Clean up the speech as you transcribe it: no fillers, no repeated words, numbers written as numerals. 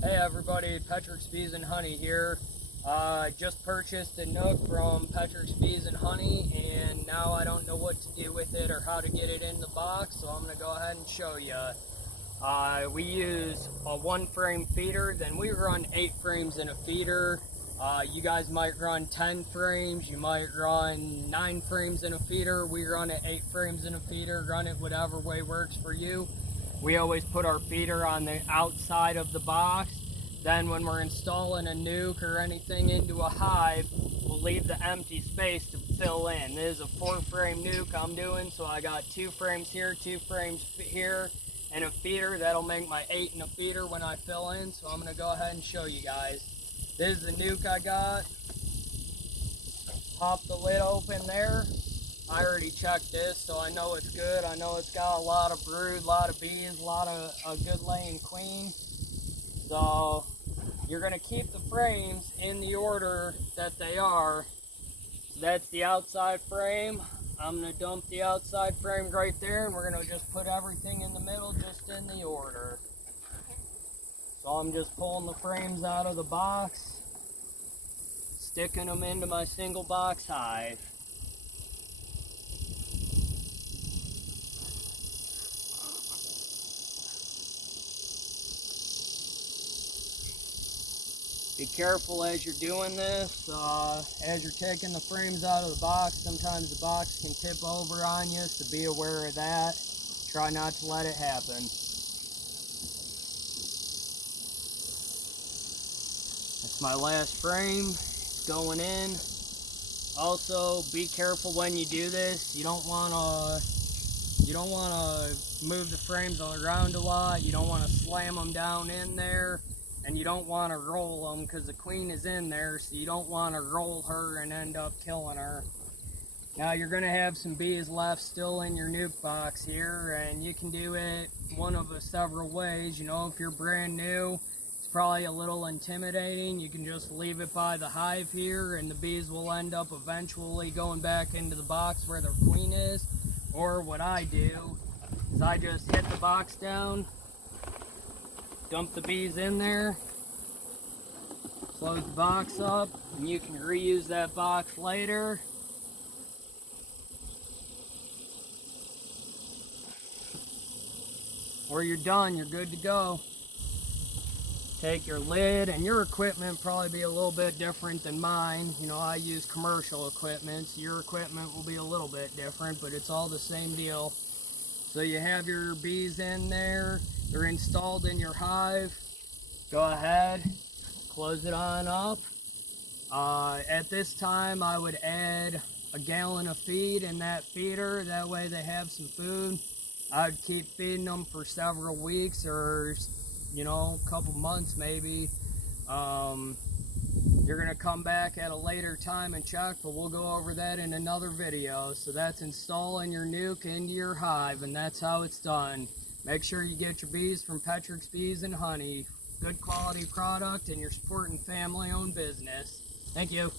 Hey everybody, Petrick's Bees and Honey here. Just purchased a Nook from Petrick's Bees and Honey, and now I don't know what to do with it or how to get it in the box, so I'm going to go ahead and show you. We use a 1-frame feeder, then we run 8 frames in a feeder. You guys might run 10 frames, you might run 9 frames in a feeder. We run it 8 frames in a feeder, run it whatever way works for you. We always put our feeder on the outside of the box. Then when we're installing a nuke or anything into a hive, we'll leave the empty space to fill in. This is a 4-frame nuke I'm doing, so I got 2 frames here, 2 frames here, and a feeder. That'll make my 8 in a feeder when I fill in, so I'm going to go ahead and show you guys. This is the nuke I got. Pop the lid open there. I already checked this, so I know it's good. I know it's got a lot of brood, a lot of bees, a lot of a good laying queen. So you're going to keep the frames in the order that they are. So that's the outside frame. I'm going to dump the outside frame right there, and we're going to just put everything in the middle just in the order. So I'm just pulling the frames out of the box, sticking them into my single box hive. Be careful as you're doing this. As you're taking the frames out of the box, sometimes the box can tip over on you, so be aware of that. Try not to let it happen. That's my last frame. It's going in. Also, be careful when you do this. You don't want to move the frames around a lot. You don't want to slam them down in there. And you don't want to roll them because the queen is in there, so you don't want to roll her and end up killing her. Now you're going to have some bees left still in your nuke box here, and you can do it one of several ways. You know, if you're brand new, it's probably a little intimidating. You can just leave it by the hive here, and the bees will end up eventually going back into the box where their queen is. Or what I do is I just hit the box down, dump the bees in there, close the box up, and you can reuse that box later. Or you're done, you're good to go. Take your lid, and your equipment probably be a little bit different than mine. You know, I use commercial equipment, so your equipment will be a little bit different, but it's all the same deal. So you have your bees in there, they're installed in your hive. Go ahead, close it on up. At this time, I would add a gallon of feed in that feeder. That way they have some food. I'd keep feeding them for several weeks or, you know, a couple months maybe. You're going to come back at a later time and check, but we'll go over that in another video. So that's installing your nuke into your hive, and that's how it's done. Make sure you get your bees from Petrick's Bees and Honey. Good quality product, and you're supporting family-owned business. Thank you.